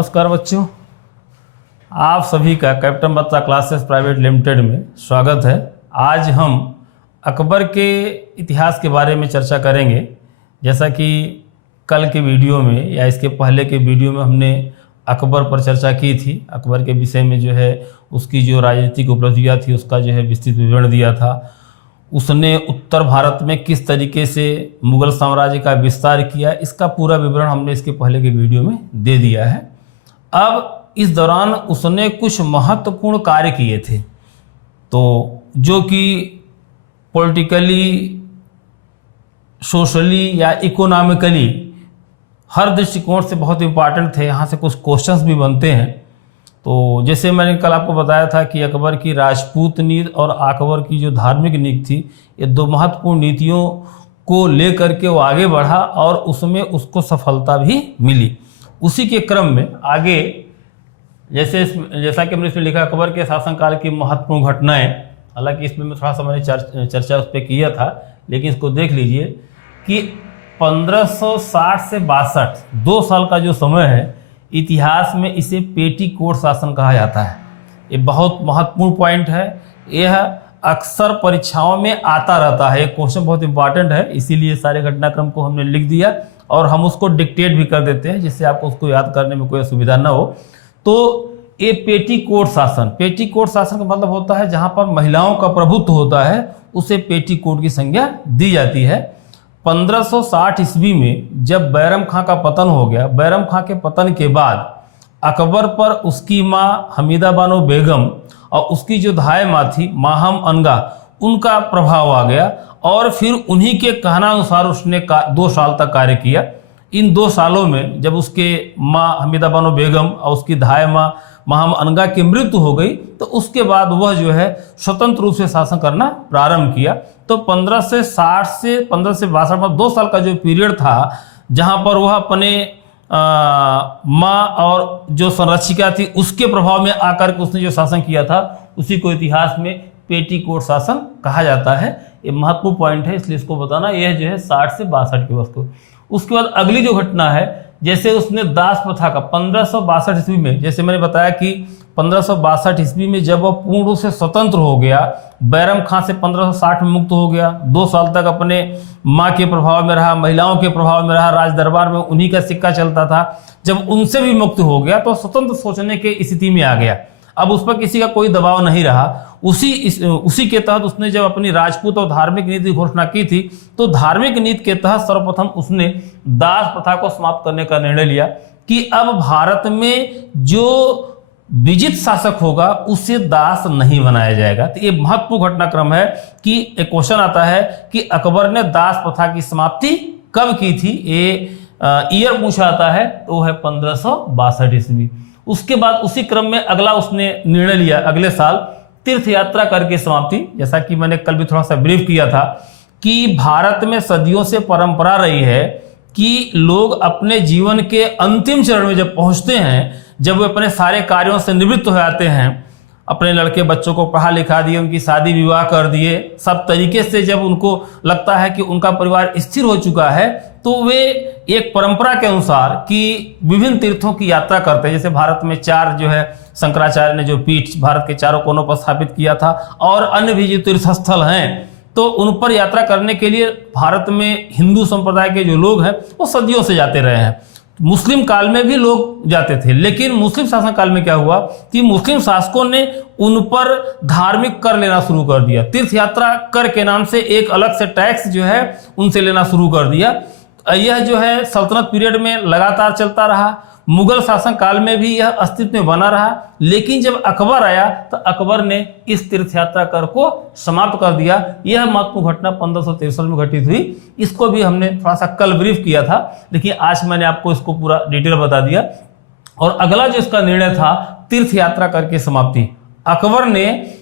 नमस्कार बच्चों, आप सभी का कैप्टन बच्चा क्लासेस प्राइवेट लिमिटेड में स्वागत है। आज हम अकबर के इतिहास के बारे में चर्चा करेंगे। जैसा कि कल के वीडियो में या इसके पहले के वीडियो में हमने अकबर पर चर्चा की थी। अकबर के विषय में जो है उसकी जो राजनीतिक उपलब्धियाँ थी उसका जो है विस्तृत विवरण दिया था। उसने उत्तर भारत में किस तरीके से मुग़ल साम्राज्य का विस्तार किया, इसका पूरा विवरण हमने इसके पहले के वीडियो में दे दिया है। अब इस दौरान उसने कुछ महत्वपूर्ण कार्य किए थे, तो जो कि पॉलिटिकली, सोशली या इकोनॉमिकली हर दृष्टिकोण से बहुत इम्पॉर्टेंट थे। यहाँ से कुछ क्वेश्चंस भी बनते हैं। तो जैसे मैंने कल आपको बताया था कि अकबर की राजपूत नीति और अकबर की जो धार्मिक नीति थी, ये दो महत्वपूर्ण नीतियों को लेकर के वो आगे बढ़ा और उसमें उसको सफलता भी मिली। उसी के क्रम में आगे जैसा कि हमने इसमें लिखा अकबर के शासनकाल की महत्वपूर्ण घटनाएं। हालांकि इसमें मैं थोड़ा सा मैंने चर्चा उस पर किया था, लेकिन इसको देख लीजिए कि 1560 से 62 2 साल का जो समय है, इतिहास में इसे पेटीकोट शासन कहा जाता है। ये बहुत महत्वपूर्ण पॉइंट है। यह अक्सर परीक्षाओं में आता रहता है। ये क्वेश्चन बहुत इंपॉर्टेंट है, इसीलिए सारे घटनाक्रम को हमने लिख दिया और हम उसको डिक्टेट भी कर देते हैं, जिससे आपको उसको याद करने में कोई असुविधा ना हो। तो ये पेटीकोट शासन का मतलब होता है जहां पर महिलाओं का प्रभुत्व होता है, उसे पेटीकोट की संज्ञा दी जाती है। 1560 ईस्वी में जब बैरम खां का पतन हो गया, बैरम खां के पतन के बाद अकबर पर उसकी माँ हमीदा बानो बेगम और उसकी जो धाय माँ थी माहम अनगा, उनका प्रभाव आ गया और फिर उन्हीं के कहनानुसार उसने 2 साल तक कार्य किया। इन 2 सालों में जब उसके माँ हमीदा बानो बेगम और उसकी धाय माँ माहम अनगा की मृत्यु हो गई, तो उसके बाद वह जो है स्वतंत्र रूप से शासन करना प्रारंभ किया। तो 1560 से 15 से 62 में 2 साल का जो पीरियड था, जहाँ पर वह अपने माँ और जो संरक्षिका थी उसके प्रभाव में आकर के उसने जो शासन किया था, उसी को इतिहास में पेटीकोट शासन कहा जाता है। ये महत्वपूर्ण पॉइंट है, इसलिए इसको बताना। यह जो है 60 से 62 की वस्तु। उसके बाद अगली जो घटना है, जैसे उसने दास प्रथा का 1562 ईस्वी में, जैसे मैंने बताया कि 1562 ईस्वी में जब वह पूर्ण रूप से स्वतंत्र हो गया, बैरम खां से 1560 में मुक्त हो गया, 2 साल तक अपने माँ के प्रभाव में रहा, महिलाओं के प्रभाव में रहा, राज दरबार में उन्हीं का सिक्का चलता था। जब उनसे भी मुक्त हो गया तो स्वतंत्र सोचने की स्थिति में आ गया। अब उस पर किसी का कोई दबाव नहीं रहा। उसी के तहत उसने जब अपनी राजपूत और धार्मिक नीति घोषणा की थी, तो धार्मिक नीति के तहत सर्वप्रथम उसने दास प्रथा को समाप्त करने का निर्णय लिया कि अब भारत में जो विजित शासक होगा उसे दास नहीं बनाया जाएगा। तो ये महत्वपूर्ण घटनाक्रम है कि एक क्वेश्चन आता है कि अकबर ने दास प्रथा की समाप्ति कब की थी। ये ईयर पूछा आता है, तो वो है 1562 ईस्वी। उसके बाद उसी क्रम में अगला उसने निर्णय लिया अगले साल तीर्थ यात्रा करके समाप्ति। जैसा कि मैंने कल भी थोड़ा सा ब्रीफ किया था कि भारत में सदियों से परंपरा रही है कि लोग अपने जीवन के अंतिम चरण में जब पहुंचते हैं, जब वे अपने सारे कार्यों से निवृत्त हो जाते हैं, अपने लड़के बच्चों को पढ़ा लिखा दिए, उनकी शादी विवाह कर दिए, सब तरीके से जब उनको लगता है कि उनका परिवार स्थिर हो चुका है, तो वे एक परंपरा के अनुसार कि विभिन्न तीर्थों की यात्रा करते हैं। जैसे भारत में 4 जो है शंकराचार्य ने जो पीठ भारत के चारों कोनों पर स्थापित किया था, और अन्य भी जो तीर्थ स्थल हैं, तो उन पर यात्रा करने के लिए भारत में हिंदू संप्रदाय के जो लोग हैं वो सदियों से जाते रहे हैं। मुस्लिम काल में भी लोग जाते थे, लेकिन मुस्लिम शासन काल में क्या हुआ कि मुस्लिम शासकों ने उन पर धार्मिक कर लेना शुरू कर दिया। तीर्थ यात्रा कर के नाम से एक अलग से टैक्स जो है उनसे लेना शुरू कर दिया। यह जो है सल्तनत पीरियड में लगातार चलता रहा। मुगल शासन काल में भी यह अस्तित्व में बना रहा, लेकिन जब अकबर आया तो अकबर ने इस तीर्थ यात्रा कर को समाप्त कर दिया। यह महत्वपूर्ण घटना 1563 में घटित हुई। इसको भी हमने थोड़ा सा कल ब्रीफ किया था, लेकिन आज मैंने आपको इसको पूरा डिटेल बता दिया। और अगला जो इसका निर्णय था तीर्थ यात्रा करके समाप्ति। अकबर ने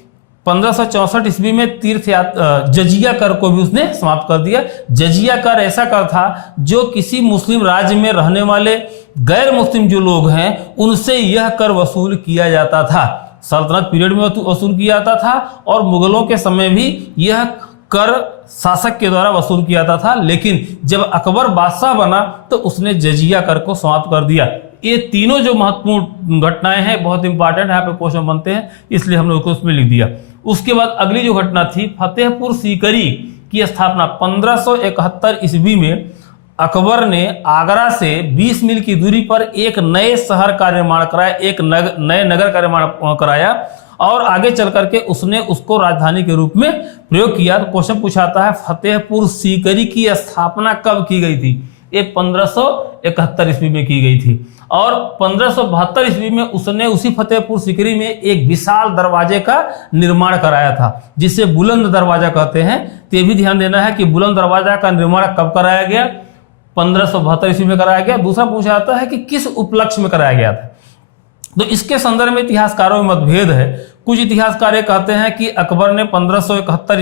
1564 ईस्वी में जजिया कर को भी उसने समाप्त कर दिया। जजिया कर ऐसा कर था जो किसी मुस्लिम राज्य में रहने वाले गैर मुस्लिम जो लोग हैं उनसे यह कर वसूल किया जाता था। सल्तनत पीरियड में वसूल किया जाता था और मुगलों के समय भी यह कर शासक के द्वारा वसूल किया जाता था। लेकिन जब अकबर बादशाह बना तो उसने जजिया कर को समाप्त कर दिया। ये तीनों जो महत्वपूर्ण घटनाएं हैं बहुत इंपॉर्टेंट, यहाँ पे क्वेश्चन बनते हैं, इसलिए हमने उसको उसमें लिख दिया। उसके बाद अगली जो घटना थी, फतेहपुर सीकरी की स्थापना 1571 ईस्वी में अकबर ने आगरा से 20 मील की दूरी पर एक नए शहर का निर्माण कराया, एक नए नगर का निर्माण कराया और आगे चल करके उसने उसको राजधानी के रूप में प्रयोग किया। तो क्वेश्चन पूछाता है फतेहपुर सीकरी की स्थापना कब की गई थी? ये 1571 ईस्वी में की गई थी और 1572 ईस्वी में उसने उसी फतेहपुर सीकरी में एक विशाल दरवाजे का निर्माण कराया था, जिसे बुलंद दरवाजा कहते हैं। तो ये भी ध्यान देना है कि बुलंद दरवाजा का निर्माण कब कराया गया? 1572 ईस्वी में कराया गया। दूसरा पूछा जाता है कि किस उपलक्ष्य में कराया गया था। तो इसके संदर्भ में इतिहासकारों में मतभेद है। कुछ इतिहासकार ये कहते हैं कि अकबर ने 1570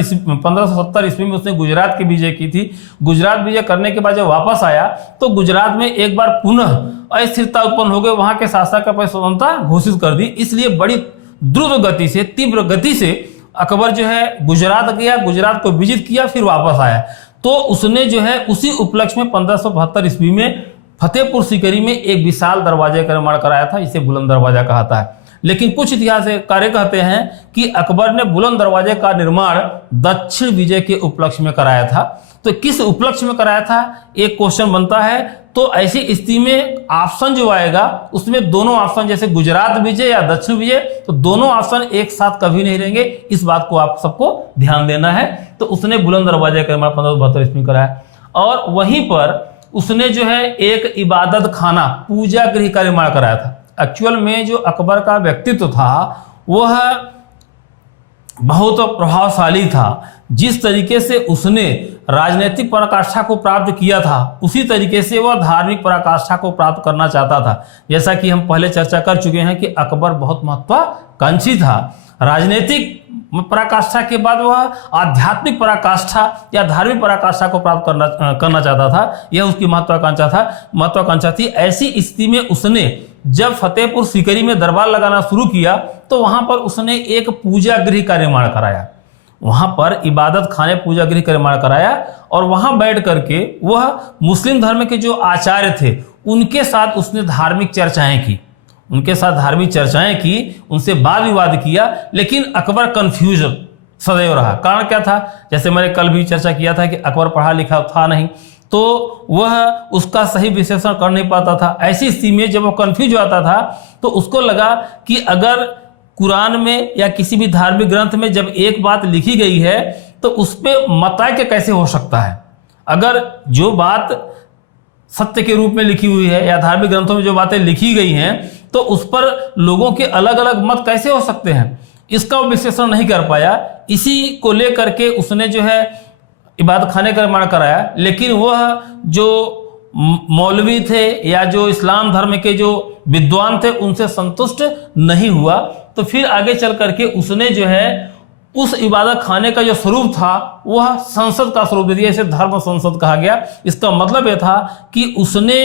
ईस्वी में उसने गुजरात की विजय की थी। गुजरात विजय करने के बाद जब वापस आया तो गुजरात में एक बार पुनः अस्थिरता उत्पन्न हो गई, वहां के शासक पर स्वतंत्रता घोषित कर दी। इसलिए बड़ी द्रुत गति से, तीव्र गति से अकबर जो है गुजरात गया, गुजरात को विजित किया, फिर वापस आया। तो उसने जो है उसी उपलक्ष्य में 1572 ईस्वी में फतेहपुर सीकरी में एक विशाल दरवाजे का निर्माण कराया था, इसे बुलंद दरवाजा कहता है। लेकिन कुछ इतिहासकार कहते हैं कि अकबर ने बुलंद दरवाजे का निर्माण दक्षिण विजय के उपलक्ष्य में कराया था। तो किस उपलक्ष्य में कराया था, एक क्वेश्चन बनता है। तो ऐसी स्थिति में ऑप्शन जो आएगा उसमें दोनों ऑप्शन, जैसे गुजरात विजय या दक्षिण विजय, तो दोनों ऑप्शन एक साथ कभी नहीं रहेंगे। इस बात को आप सबको ध्यान देना है। तो उसने बुलंद दरवाजे का निर्माण 1572 ईस्वी में कराया और वहीं पर उसने जो है एक इबादत खाना, पूजा गृह का निर्माण कराया था। एक्चुअल में जो अकबर का व्यक्तित्व था वह बहुत प्रभावशाली था। जिस तरीके से उसने राजनीतिक पराकाष्ठा को प्राप्त किया था उसी तरीके से वह धार्मिक पराकाष्ठा को प्राप्त करना चाहता था। जैसा कि हम पहले चर्चा कर चुके हैं कि अकबर बहुत महत्वाकांक्षी था। राजनीतिक पराकाष्ठा के बाद वह आध्यात्मिक पराकाष्ठा या धार्मिक पराकाष्ठा को प्राप्त करना चाहता था। यह उसकी महत्वाकांक्षा थी। ऐसी स्थिति में उसने जब फतेहपुर सीकरी में दरबार लगाना शुरू किया तो वहां पर उसने एक पूजा गृह का निर्माण कराया। वहां पर इबादत खाने, पूजा गृह का निर्माण कराया और वहां बैठ करके वह मुस्लिम धर्म के जो आचार्य थे उनके साथ उसने धार्मिक चर्चाएं की, उनसे वाद विवाद किया। लेकिन अकबर कंफ्यूज सदैव रहा। कारण क्या था? जैसे मैंने कल भी चर्चा किया था कि अकबर पढ़ा लिखा था नहीं, तो वह उसका सही विश्लेषण कर नहीं पाता था। ऐसी स्थिति में जब वो कंफ्यूज होता था तो उसको लगा कि अगर कुरान में या किसी भी धार्मिक ग्रंथ में जब एक बात लिखी गई है तो उस पर मतायक कैसे हो सकता है। अगर जो बात सत्य के रूप में लिखी हुई है या धार्मिक ग्रंथों में जो बातें लिखी गई हैं तो उस पर लोगों के अलग अलग मत कैसे हो सकते हैं, इसका वो विश्लेषण नहीं कर पाया। इसी को लेकर के उसने जो है इबादत खाने का निर्माण कराया। लेकिन वह जो मौलवी थे या जो इस्लाम धर्म के जो विद्वान थे उनसे संतुष्ट नहीं हुआ। तो फिर आगे चल करके उसने जो है उस इबादत खाने का जो स्वरूप था वह संसद का स्वरूप दे दिया। इसे धर्म संसद कहा गया। इसका मतलब यह था कि उसने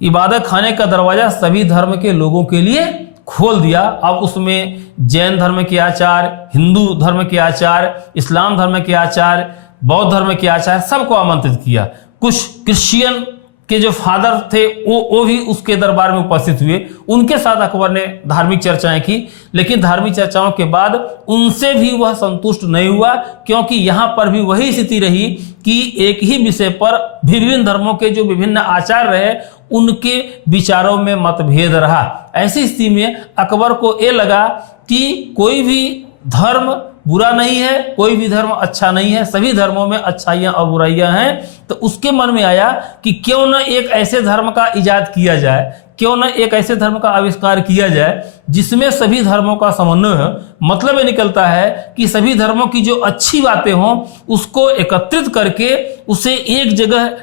इबादत खाने का दरवाजा सभी धर्म के लोगों के लिए खोल दिया। अब उसमें जैन धर्म के आचार्य, हिंदू धर्म के आचार्य, इस्लाम धर्म के आचार्य, बौद्ध धर्म के आचार्य सबको आमंत्रित किया। कुछ क्रिश्चियन के जो फादर थे वो भी उसके दरबार में उपस्थित हुए। उनके साथ अकबर ने धार्मिक चर्चाएं की। लेकिन धार्मिक चर्चाओं के बाद उनसे भी वह संतुष्ट नहीं हुआ, क्योंकि यहाँ पर भी वही स्थिति रही कि एक ही विषय पर विभिन्न धर्मों के जो विभिन्न आचार्य रहे उनके विचारों में मतभेद रहा। ऐसी स्थिति में अकबर को ये लगा कि कोई भी धर्म बुरा नहीं है, कोई भी धर्म अच्छा नहीं है, सभी धर्मों में अच्छाइयाँ और बुराइयां हैं। तो उसके मन में आया कि क्यों न एक ऐसे धर्म का इजाद किया जाए, क्यों न एक ऐसे धर्म का आविष्कार किया जाए जिसमें सभी धर्मों का समन्वय हो। मतलब ये निकलता है कि सभी धर्मों की जो अच्छी बातें हों उसको एकत्रित करके उसे एक जगह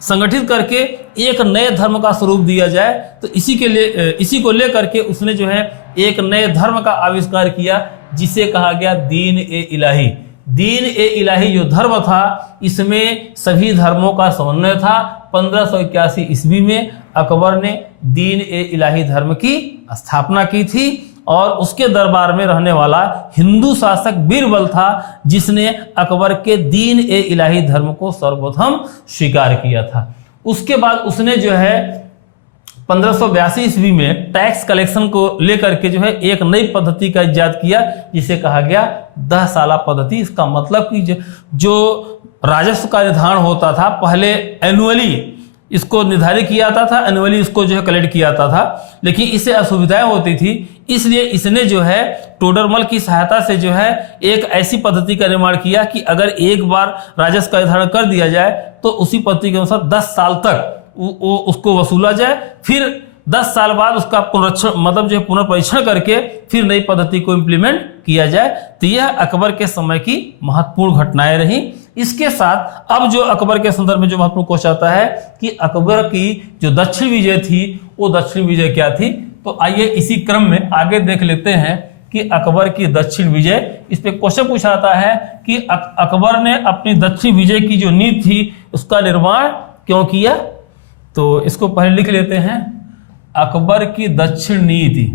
संगठित करके एक नए धर्म का स्वरूप दिया जाए। तो इसी को लेकर के उसने जो है एक नए धर्म का आविष्कार किया जिसे कहा गया दीन ए इलाही। दीन ए इलाही जो धर्म था इसमें सभी धर्मों का समन्वय था। 1581 ईस्वी में अकबर ने दीन ए इलाही धर्म की स्थापना की थी और उसके दरबार में रहने वाला हिंदू शासक बीरबल था जिसने अकबर के दीन ए इलाही धर्म को सर्वप्रथम स्वीकार किया था। उसके बाद उसने जो है 1582 ईस्वी में टैक्स कलेक्शन को लेकर के जो है एक नई पद्धति का इजाद किया, जिसे कहा गया 10 साला पद्धति। इसका मतलब कि जो राजस्व का निर्धारण होता था, पहले एनुअली इसको निर्धारित किया जाता था, एनुअली इसको जो है कलेक्ट किया जाता था, लेकिन इससे असुविधाएं होती थी, इसलिए इसने जो है टोडरमल की सहायता से जो है एक ऐसी पद्धति का निर्माण किया कि अगर एक बार राजस्व का निर्धारण कर दिया जाए तो उसी पद्धति के अनुसार 10 साल तक उसको वसूला जाए, फिर 10 साल बाद उसका पुनरीक्षण मतलब जो है पुनर्परीक्षण करके फिर नई पद्धति को इम्प्लीमेंट किया जाए। तो यह अकबर के समय की महत्वपूर्ण घटनाएं रही। इसके साथ अब जो अकबर के संदर्भ में जो महत्वपूर्ण क्वेश्चन आता है कि अकबर की जो दक्षिण विजय थी वो दक्षिण विजय क्या थी। तो आइए इसी क्रम में आगे देख लेते हैं कि अकबर की दक्षिण विजय, इस पे क्वेश्चन पूछा जाता है कि अकबर ने अपनी दक्षिण विजय की जो नीति थी उसका निर्माण क्यों किया। तो इसको पहले लिख लेते हैं, अकबर की दक्षिण नीति।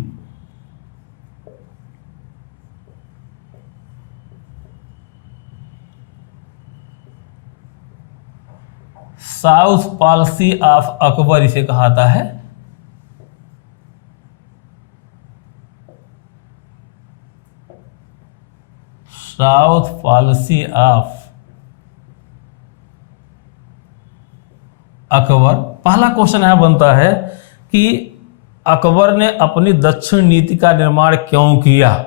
साउथ पॉलिसी ऑफ अकबर इसे कहाता है। South policy of Akbar. पहला क्वेश्चन यहां बनता है कि अकबर ने अपनी दक्षिण नीति का निर्माण क्यों किया।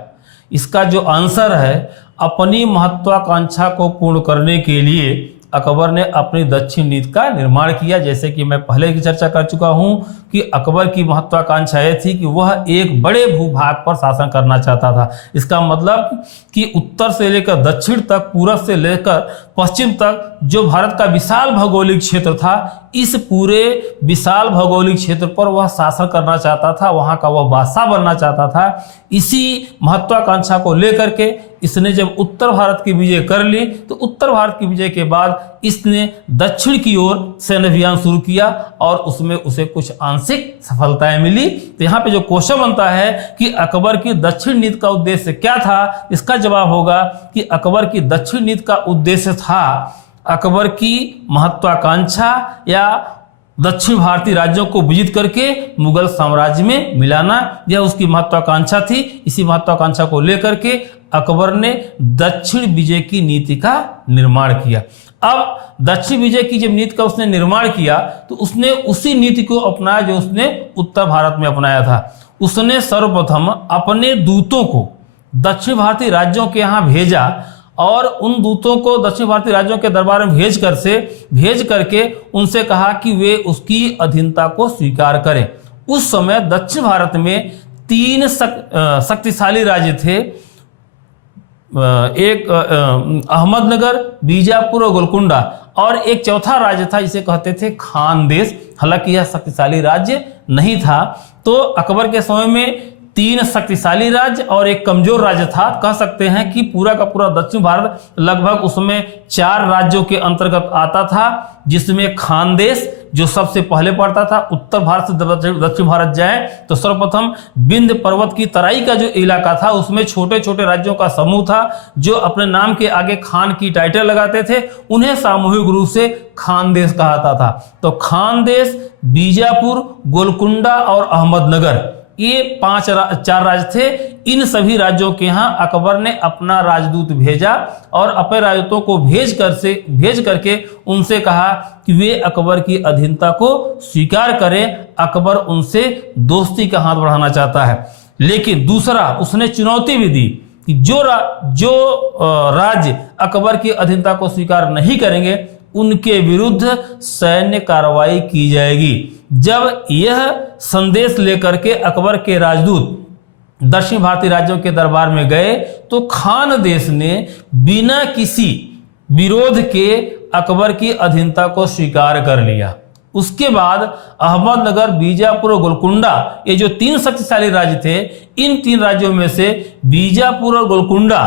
इसका जो आंसर है, अपनी महत्वाकांक्षा को पूर्ण करने के लिए अकबर ने अपनी दक्षिण नीति का निर्माण किया। जैसे कि मैं पहले की चर्चा कर चुका हूं कि अकबर की महत्वाकांक्षा यह थी कि वह एक बड़े भूभाग पर शासन करना चाहता था। इसका मतलब कि उत्तर से लेकर दक्षिण तक, पूरब से लेकर पश्चिम तक जो भारत का विशाल भौगोलिक क्षेत्र था, इस पूरे विशाल भौगोलिक क्षेत्र पर वह शासन करना चाहता था, वहां का वह बादशाह बनना चाहता था। इसी महत्वाकांक्षा को लेकर के इसने जब उत्तर भारत की विजय कर ली तो उत्तर भारत की विजय के बाद इसने दक्षिण की ओर सैन्य अभियान शुरू किया और उसमें उसे कुछ आंशिक सफलताएं मिली। तो यहाँ पे जो क्वेश्चन बनता है कि अकबर की दक्षिण नीति का उद्देश्य क्या था, इसका जवाब होगा कि अकबर की दक्षिण नीति का उद्देश्य था अकबर की महत्वाकांक्षा या दक्षिण भारतीय राज्यों को विजित करके मुगल साम्राज्य में मिलाना, यह उसकी महत्वाकांक्षा थी। इसी महत्वाकांक्षा को लेकर के अकबर ने दक्षिण विजय की नीति का निर्माण किया। अब दक्षिण विजय की जब नीति का उसने निर्माण किया तो उसने उसी नीति को अपनाया जो उसने उत्तर भारत में अपनाया था। उसने सर्वप्रथम अपने दूतों को दक्षिण भारतीय राज्यों के यहाँ भेजा और उन दूतों को दक्षिण भारतीय राज्यों के दरबार में भेज करके उनसे कहा कि वे उसकी अधीनता को स्वीकार करें। उस समय दक्षिण भारत में 3 शक्तिशाली राज्य थे, एक अहमदनगर, बीजापुर और गोलकुंडा, और एक चौथा राज्य था जिसे कहते थे खानदेश। हालांकि यह शक्तिशाली राज्य नहीं था। तो अकबर के समय में 3 शक्तिशाली राज्य और एक कमजोर राज्य था। कह सकते हैं कि पूरा का पूरा दक्षिण भारत लगभग उसमें 4 राज्यों के अंतर्गत आता था, जिसमें खानदेश जो सबसे पहले पड़ता था। उत्तर भारत से दक्षिण भारत जाए तो सर्वप्रथम विंध्य पर्वत की तराई का जो इलाका था उसमें छोटे छोटे राज्यों का समूह था जो अपने नाम के आगे खान की टाइटल लगाते थे। उन्हें सामूहिक रूप से खानदेश कहा था। तो खानदेश, बीजापुर, गोलकुंडा और अहमदनगर, ये 4 राज्य थे। इन सभी राज्यों के यहाँ अकबर ने अपना राजदूत भेजा और अपने राजदूतों को भेज करके उनसे कहा कि वे अकबर की अधीनता को स्वीकार करें। अकबर उनसे दोस्ती का हाथ बढ़ाना चाहता है। लेकिन दूसरा उसने चुनौती भी दी कि जो राज्य अकबर की अधीनता को स्वीकार नहीं करेंगे उनके विरुद्ध सैन्य कार्रवाई की जाएगी। जब यह संदेश लेकर के अकबर के राजदूत दक्षिण भारतीय राज्यों के दरबार में गए तो खानदेश ने बिना किसी विरोध के अकबर की अधीनता को स्वीकार कर लिया। उसके बाद अहमदनगर, बीजापुर और गोलकुंडा, ये जो 3 शक्तिशाली राज्य थे, इन 3 राज्यों में से बीजापुर और गोलकुंडा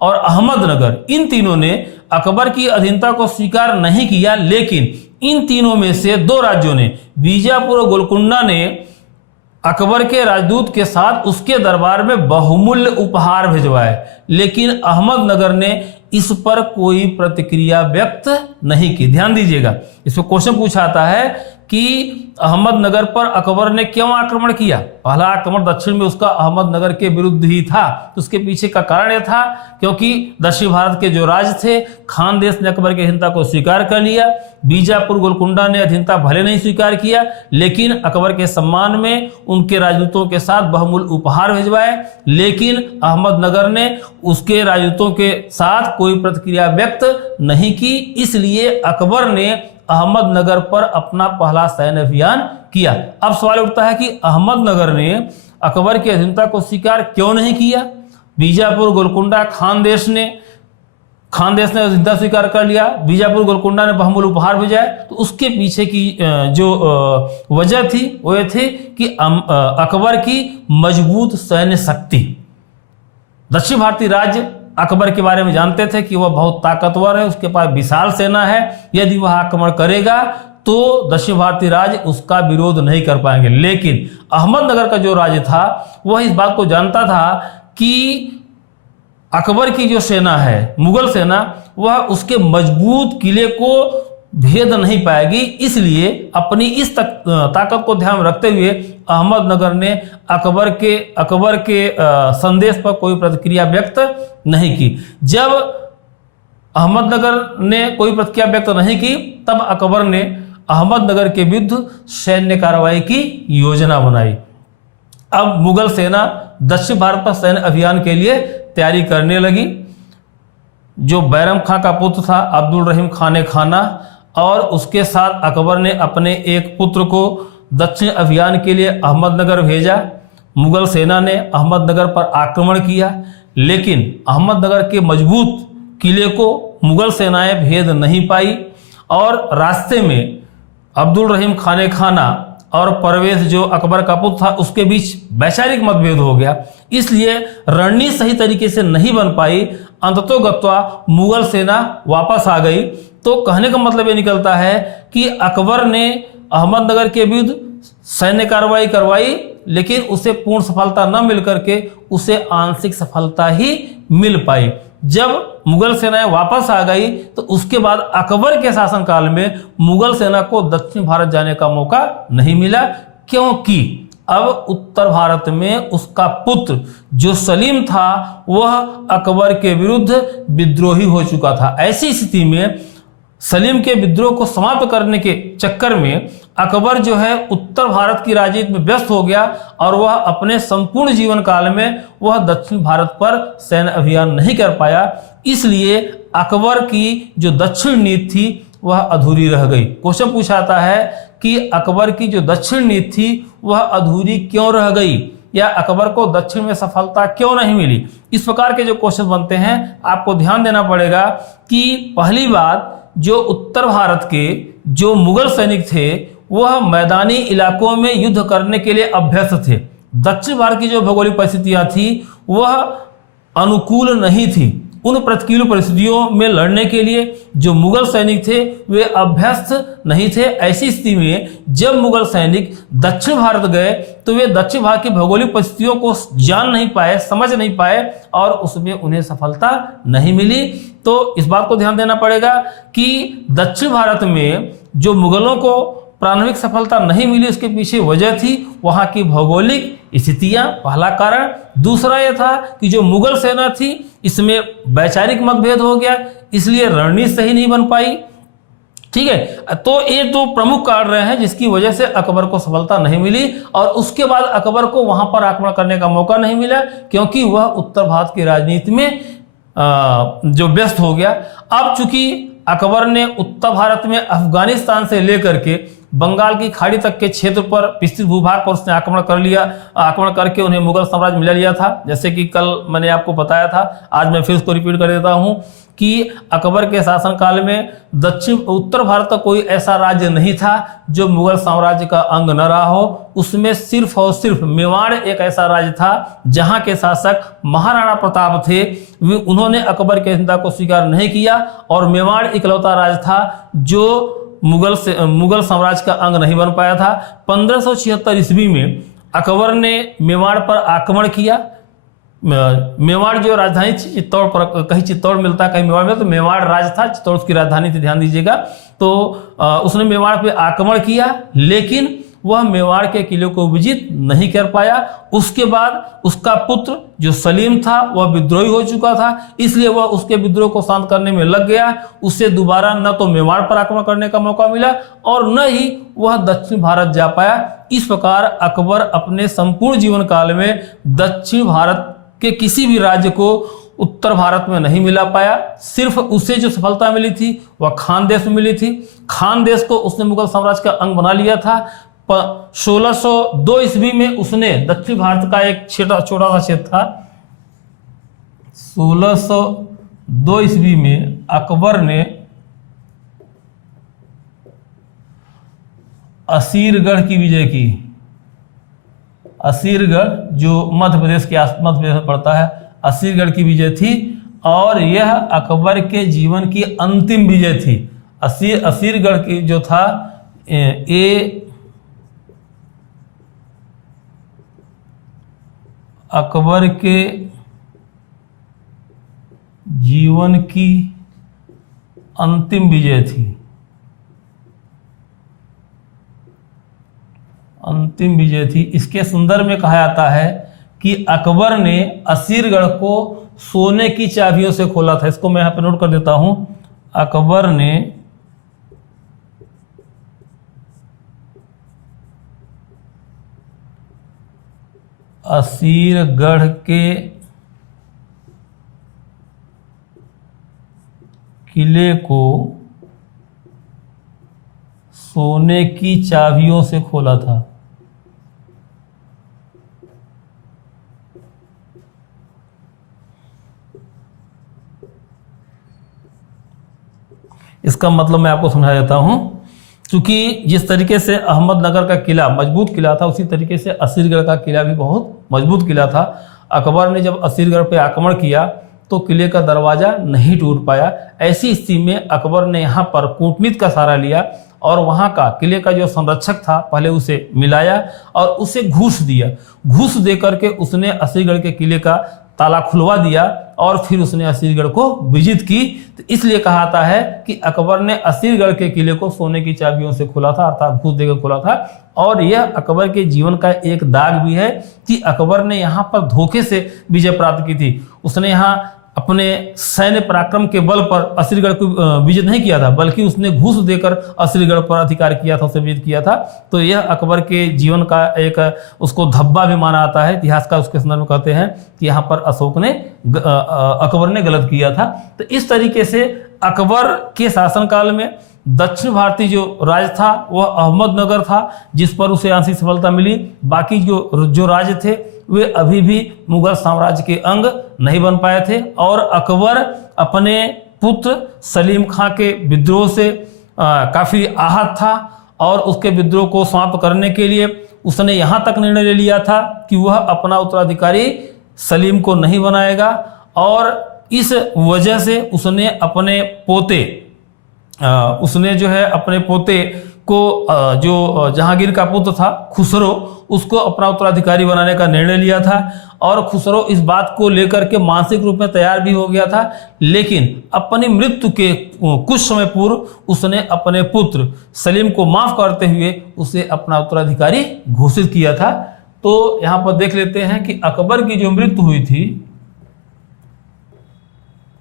और अहमदनगर, इन तीनों ने अकबर की अधीनता को स्वीकार नहीं किया। लेकिन इन तीनों में से 2 राज्यों ने, बीजापुर और गोलकुंडा ने अकबर के राजदूत के साथ उसके दरबार में बहुमूल्य उपहार भिजवाए। लेकिन अहमदनगर ने इस पर कोई प्रतिक्रिया व्यक्त नहीं की। ध्यान दीजिएगा, इसमें क्वेश्चन पूछा आता है कि अहमदनगर पर अकबर ने क्यों आक्रमण किया। पहला आक्रमण दक्षिण में उसका अहमदनगर के विरुद्ध ही था। तो उसके पीछे का कारण यह था क्योंकि दक्षिण भारत के जो राज थे, खानदेश ने अकबर की अधीनता को स्वीकार कर लिया, बीजापुर गोलकुंडा ने अधीनता भले नहीं स्वीकार किया, लेकिन अकबर के सम्मान में उनके राजदूतों के साथ बहुमूल्य उपहार भिजवाए, लेकिन अहमदनगर ने उसके राजदूतों के साथ कोई प्रतिक्रिया व्यक्त नहीं की। इसलिए अकबर ने अहमदनगर पर अपना पहला सैन्य अभियान किया। अब सवाल उठता है कि अहमदनगर ने अकबर की अधीनता को स्वीकार क्यों नहीं किया। बीजापुर गोलकुंडा खानदेश ने अधीनता स्वीकार कर लिया, बीजापुर गोलकुंडा ने बहुमूल्य उपहार भेजा, तो उसके पीछे की जो वजह थी वो ये थी कि अकबर की मजबूत सैन्य शक्ति। दक्षिण भारतीय राज्य अकबर के बारे में जानते थे कि वह बहुत ताकतवर है, उसके पास विशाल सेना है, यदि वह आक्रमण करेगा तो दक्षिण भारतीय राज्य उसका विरोध नहीं कर पाएंगे। लेकिन अहमदनगर का जो राज्य था वह इस बात को जानता था कि अकबर की जो सेना है, मुगल सेना, वह उसके मजबूत किले को भेद नहीं पाएगी। इसलिए अपनी इस ताकत को ध्यान रखते हुए अहमदनगर ने अकबर के संदेश पर कोई प्रतिक्रिया व्यक्त नहीं की। जब अहमदनगर ने कोई प्रतिक्रिया व्यक्त नहीं की, तब अकबर ने अहमदनगर के विरुद्ध सैन्य कार्रवाई की योजना बनाई। अब मुगल सेना दक्षिण भारत पर सैन्य अभियान के लिए तैयारी करने लगी। जो बैरम खां का पुत्र था अब्दुल रहीम खान खाना, और उसके साथ अकबर ने अपने एक पुत्र को दक्षिण अभियान के लिए अहमदनगर भेजा। मुगल सेना ने अहमदनगर पर आक्रमण किया, लेकिन अहमदनगर के मजबूत किले को मुगल सेनाएं भेद नहीं पाई, और रास्ते में अब्दुल रहीम खान खाना और परवेज जो अकबर का पुत्र था उसके बीच वैचारिक मतभेद हो गया। इसलिए रणनीति सही तरीके से नहीं बन पाई। अंततोगत्वा मुगल सेना वापस आ गई। तो कहने का मतलब ये निकलता है कि अकबर ने अहमदनगर के विरुद्ध सैन्य कार्रवाई करवाई, लेकिन उसे पूर्ण सफलता न मिल करके उसे आंशिक सफलता ही मिल पाई। जब मुगल सेनाएं वापस आ गई तो उसके बाद अकबर के शासनकाल में मुगल सेना को दक्षिण भारत जाने का मौका नहीं मिला, क्योंकि अब उत्तर भारत में उसका पुत्र जो सलीम था वह अकबर के विरुद्ध विद्रोही हो चुका था। ऐसी स्थिति में सलीम के विद्रोह को समाप्त करने के चक्कर में अकबर जो है उत्तर भारत की राजनीति में व्यस्त हो गया, और वह अपने संपूर्ण जीवन काल में वह दक्षिण भारत पर सैन्य अभियान नहीं कर पाया। इसलिए अकबर की जो दक्षिण नीति थी वह अधूरी रह गई। क्वेश्चन पूछा जाता है कि अकबर की जो दक्षिण नीति थी वह अधूरी क्यों रह गई, या अकबर को दक्षिण में सफलता क्यों नहीं मिली। इस प्रकार के जो क्वेश्चन बनते हैं आपको ध्यान देना पड़ेगा कि पहली बात, जो उत्तर भारत के जो मुगल सैनिक थे वह मैदानी इलाकों में युद्ध करने के लिए अभ्यस्त थे। दक्षिण भारत की जो भौगोलिक परिस्थितियां थी वह अनुकूल नहीं थी। उन प्रतिकूल परिस्थितियों में लड़ने के लिए जो मुगल सैनिक थे वे अभ्यस्त नहीं थे। ऐसी स्थिति में जब मुगल सैनिक दक्षिण भारत गए तो वे दक्षिण भारत की भौगोलिक परिस्थितियों को जान नहीं पाए, समझ नहीं पाए, और उसमें उन्हें सफलता नहीं मिली। तो इस बात को ध्यान देना पड़ेगा कि दक्षिण भारत में जो मुगलों को प्रारंभिक सफलता नहीं मिली, उसके पीछे वजह थी वहां की भौगोलिक स्थितियां, पहला कारण। दूसरा यह था कि जो मुगल सेना थी इसमें वैचारिक मतभेद हो गया, इसलिए रणनीति सही नहीं बन पाई। ठीक है, तो ये दो प्रमुख कारण रहे हैं जिसकी वजह से अकबर को सफलता नहीं मिली, और उसके बाद अकबर को वहां पर आक्रमण करने का मौका नहीं मिला, क्योंकि वह उत्तर भारत की राजनीति में जो व्यस्त हो गया। अब चूंकि अकबर ने उत्तर भारत में अफगानिस्तान से लेकर के बंगाल की खाड़ी तक के क्षेत्र पर विस्तृत भूभाग पर उसने आक्रमण करके उन्हें मुगल साम्राज्य मिला लिया था। जैसे कि कल मैंने आपको बताया था, आज मैं फिर उसको रिपीट कर देता हूं कि अकबर के शासनकाल में उत्तर भारत का कोई ऐसा राज्य नहीं था जो मुगल साम्राज्य का अंग न रहा हो। उसमें सिर्फ और सिर्फ मेवाड़ एक ऐसा राज्य था जहां के शासक महाराणा प्रताप थे। उन्होंने अकबर की अधीनता को स्वीकार नहीं किया, और मेवाड़ इकलौता राज्य था जो मुगल साम्राज्य का अंग नहीं बन पाया था। 1576 ईस्वी में अकबर ने मेवाड़ पर आक्रमण किया। मेवाड़ जो राजधानी थी चित्तौड़ पर, कहीं चित्तौड़ मिलता है कहीं मेवाड़ मिलता, तो मेवाड़ राज था, चित्तौड़ उसकी राजधानी थी, ध्यान दीजिएगा। तो उसने मेवाड़ पे आक्रमण किया, लेकिन वह मेवाड़ के किले को विजित नहीं कर पाया। उसके बाद उसका पुत्र जो सलीम था वह विद्रोही हो चुका था, इसलिए वह उसके विद्रोह को शांत करने में लग गया। उससे दोबारा न तो मेवाड़ पर आक्रमण करने का मौका मिला और न ही वह दक्षिण भारत जा पाया। इस प्रकार अकबर अपने संपूर्ण जीवन काल में दक्षिण भारत के किसी भी राज्य को उत्तर भारत में नहीं मिला पाया। सिर्फ उसे जो सफलता मिली थी वह खान देश में मिली थी। खान देश को उसने मुगल साम्राज्य का अंग बना लिया था। 1602 ईस्वी में उसने दक्षिण भारत का एक छोटा सा क्षेत्र था। 1602 ईस्वी में अकबर ने असीरगढ़ की विजय की। असीरगढ़ जो मध्य प्रदेश में पड़ता है, असीरगढ़ की विजय थी और यह अकबर के जीवन की अंतिम विजय थी। असीरगढ़ की जो था ये अकबर के जीवन की अंतिम विजय थी। अंतिम विजय थी। इसके संदर्भ में कहा जाता है कि अकबर ने असीरगढ़ को सोने की चाबियों से खोला था। इसको मैं यहां पर नोट कर देता हूं। अकबर ने असीरगढ़ के किले को सोने की चाबियों से खोला था। इसका मतलब मैं आपको समझा देता हूं। क्योंकि जिस तरीके से अहमदनगर का किला मजबूत किला था, उसी तरीके से असीरगढ़ का किला भी बहुत मजबूत किला था। अकबर ने जब असीरगढ़ पर आक्रमण किया तो किले का दरवाजा नहीं टूट पाया। ऐसी स्थिति में अकबर ने यहाँ पर कूटनीति का सहारा लिया और वहाँ का किले का जो संरक्षक था पहले उसे मिलाया और उसे घूस दिया। घूस दे करके उसने असीरगढ़ के किले का ताला खुलवा दिया और फिर उसने असीरगढ़ को विजित की। तो इसलिए कहा जाता है कि अकबर ने असीरगढ़ के किले को सोने की चाबियों से खोला था, अर्थात घूस देकर खोला था। और यह अकबर के जीवन का एक दाग भी है कि अकबर ने यहाँ पर धोखे से विजय प्राप्त की थी। उसने यहाँ अपने सैन्य पराक्रम के बल पर असीरगढ़ को विजित नहीं किया था, बल्कि उसने घूस देकर असीरगढ़ पर अधिकार किया था, उसे विजित किया था। तो यह अकबर के जीवन का एक उसको धब्बा भी माना जाता है। इतिहासकार उसके संदर्भ में कहते हैं कि यहाँ पर अकबर ने गलत किया था। तो इस तरीके से अकबर के शासनकाल में दक्षिण भारतीय जो राज्य था वह अहमदनगर था, जिस पर उसे आंशिक सफलता मिली। बाकी जो राज्य थे वे अभी भी मुगल साम्राज्य के अंग नहीं बन पाए थे। और अकबर अपने पुत्र सलीम खां के विद्रोह से काफ़ी आहत था और उसके विद्रोह को समाप्त करने के लिए उसने यहाँ तक निर्णय ले लिया था कि वह अपना उत्तराधिकारी सलीम को नहीं बनाएगा। और इस वजह से उसने अपने पोते अपने पोते को जो जहांगीर का पुत्र था खुसरो, उसको अपना उत्तराधिकारी बनाने का निर्णय लिया था। और खुसरो इस बात को लेकर के मानसिक रूप में तैयार भी हो गया था, लेकिन अपनी मृत्यु के कुछ समय पूर्व उसने अपने पुत्र सलीम को माफ करते हुए उसे अपना उत्तराधिकारी घोषित किया था। तो यहां पर देख लेते हैं कि अकबर की जो मृत्यु हुई थी,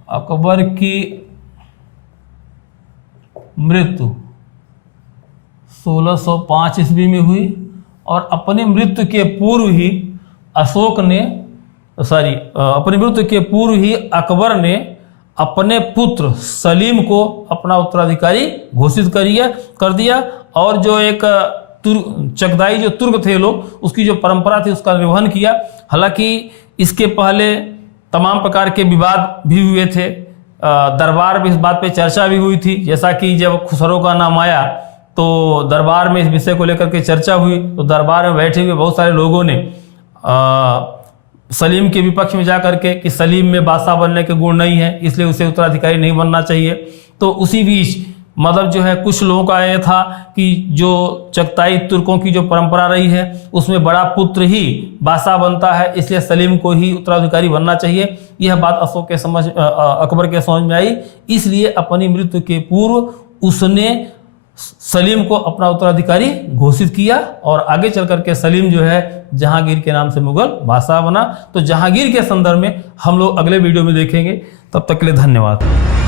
अकबर की मृत्यु 1605 ईस्वी में हुई और अपनी मृत्यु के पूर्व ही अकबर ने अपने पुत्र सलीम को अपना उत्तराधिकारी घोषित कर दिया। और जो एक चगदाई जो तुर्क थे लोग, उसकी जो परंपरा थी उसका निर्वहन किया। हालांकि इसके पहले तमाम प्रकार के विवाद भी हुए थे, दरबार में इस बात पे चर्चा भी हुई थी। जैसा कि जब खुसरो का नाम आया तो दरबार में इस विषय को लेकर के चर्चा हुई, तो दरबार में बैठे हुए बहुत सारे लोगों ने सलीम के विपक्ष में जाकर के कि सलीम में बादशाह बनने के गुण नहीं है, इसलिए उसे उत्तराधिकारी नहीं बनना चाहिए। तो उसी बीच मतलब जो है कुछ लोगों का यह था कि जो चगताई तुर्कों की जो परंपरा रही है उसमें बड़ा पुत्र ही बादशाह बनता है, इसलिए सलीम को ही उत्तराधिकारी बनना चाहिए। यह बात अकबर के समझ में आई, इसलिए अपनी मृत्यु के पूर्व उसने सलीम को अपना उत्तराधिकारी घोषित किया और आगे चल करके सलीम जो है जहांगीर के नाम से मुगल बादशाह बना। तो जहांगीर के संदर्भ में हम लोग अगले वीडियो में देखेंगे। तब तक के लिए धन्यवाद।